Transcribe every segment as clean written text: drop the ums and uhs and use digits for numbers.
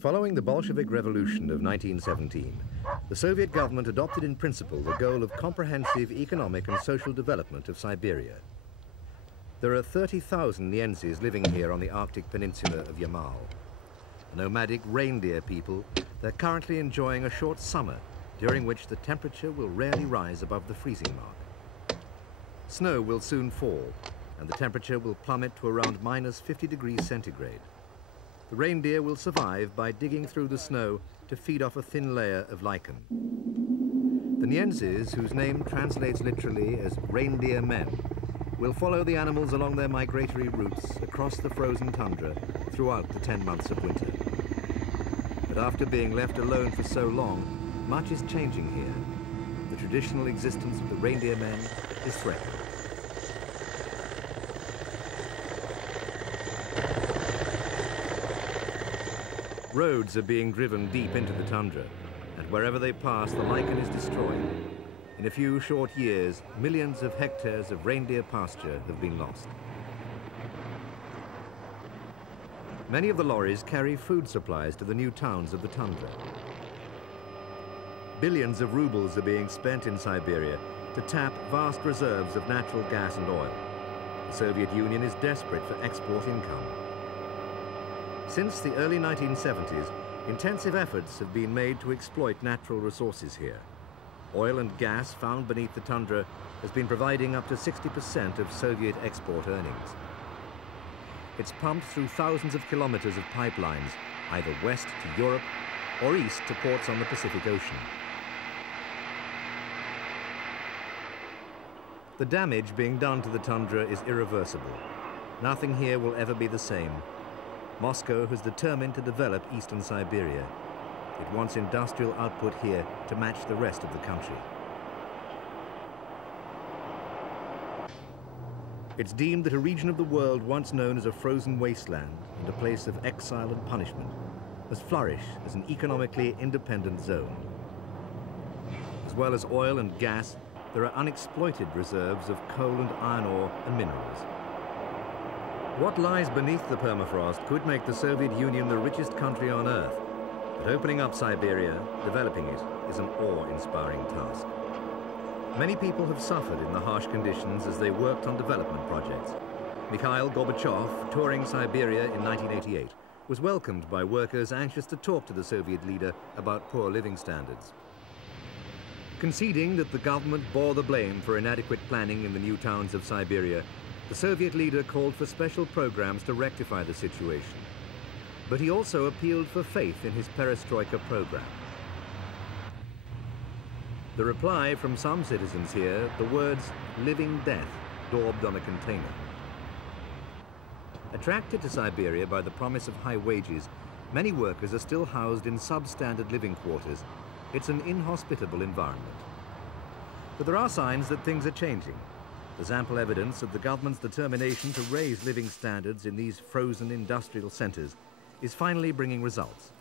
Following the Bolshevik Revolution of 1917, the Soviet government adopted in principle the goal of comprehensive economic and social development of Siberia. There are 30,000 Nienzis living here on the Arctic peninsula of Yamal. A nomadic reindeer people, they're currently enjoying a short summer during which the temperature will rarely rise above the freezing mark. Snow will soon fall, and the temperature will plummet to around minus 50 degrees centigrade. The reindeer will survive by digging through the snow to feed off a thin layer of lichen. The Nienzis, whose name translates literally as reindeer men, will follow the animals along their migratory routes across the frozen tundra throughout the 10 months of winter. But after being left alone for so long, much is changing here. The traditional existence of the reindeer men is threatened. Roads are being driven deep into the tundra, and wherever they pass, the lichen is destroyed. In a few short years, millions of hectares of reindeer pasture have been lost. Many of the lorries carry food supplies to the new towns of the tundra. Billions of rubles are being spent in Siberia to tap vast reserves of natural gas and oil. The Soviet Union is desperate for export income. Since the early 1970s, intensive efforts have been made to exploit natural resources here. Oil and gas found beneath the tundra has been providing up to 60% of Soviet export earnings. It's pumped through thousands of kilometers of pipelines, either west to Europe or east to ports on the Pacific Ocean. The damage being done to the tundra is irreversible. Nothing here will ever be the same. Moscow has determined to develop eastern Siberia. It wants industrial output here to match the rest of the country. It's deemed that a region of the world once known as a frozen wasteland and a place of exile and punishment has flourished as an economically independent zone. As well as oil and gas, there are unexploited reserves of coal and iron ore and minerals. What lies beneath the permafrost could make the Soviet Union the richest country on Earth, but opening up Siberia, developing it, is an awe-inspiring task. Many people have suffered in the harsh conditions as they worked on development projects. Mikhail Gorbachev, touring Siberia in 1988, was welcomed by workers anxious to talk to the Soviet leader about poor living standards. Conceding that the government bore the blame for inadequate planning in the new towns of Siberia, the Soviet leader called for special programs to rectify the situation. But he also appealed for faith in his perestroika program. The reply from some citizens here, the words "living death" daubed on a container. Attracted to Siberia by the promise of high wages, many workers are still housed in substandard living quarters. It's an inhospitable environment. But there are signs that things are changing. There's ample evidence of the government's determination to raise living standards in these frozen industrial centers is finally bringing results.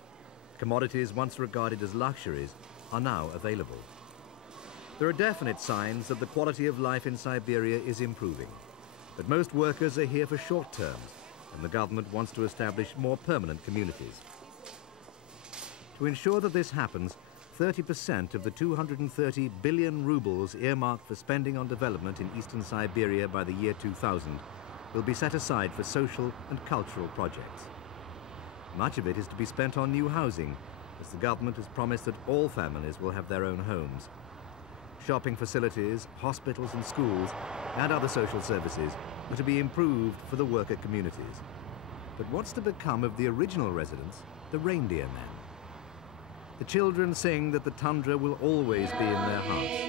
Commodities once regarded as luxuries are now available. There are definite signs that the quality of life in Siberia is improving. But most workers are here for short terms, and the government wants to establish more permanent communities. To ensure that this happens, 30% of the 230 billion rubles earmarked for spending on development in eastern Siberia by the year 2000 will be set aside for social and cultural projects. Much of it is to be spent on new housing, as the government has promised that all families will have their own homes. Shopping facilities, hospitals and schools, and other social services are to be improved for the worker communities. But what's to become of the original residents, the reindeer men? The children sing that the tundra will always be in their hearts.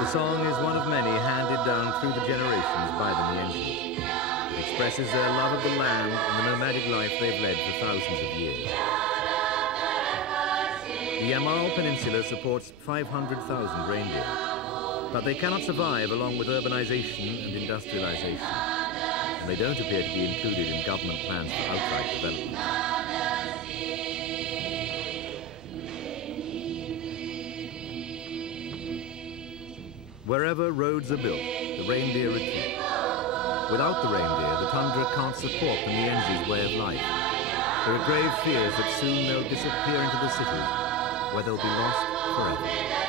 The song is one of many handed down through the generations by the Nienzi. It expresses their love of the land and the nomadic life they've led for thousands of years. The Yamal Peninsula supports 500,000 reindeer, but they cannot survive along with urbanization and industrialization, and they don't appear to be included in government plans for outright development. Wherever roads are built, the reindeer retreat. Without the reindeer, the tundra can't support the Nienzi's way of life. There are grave fears that soon they'll disappear into the cities, where they'll be lost forever.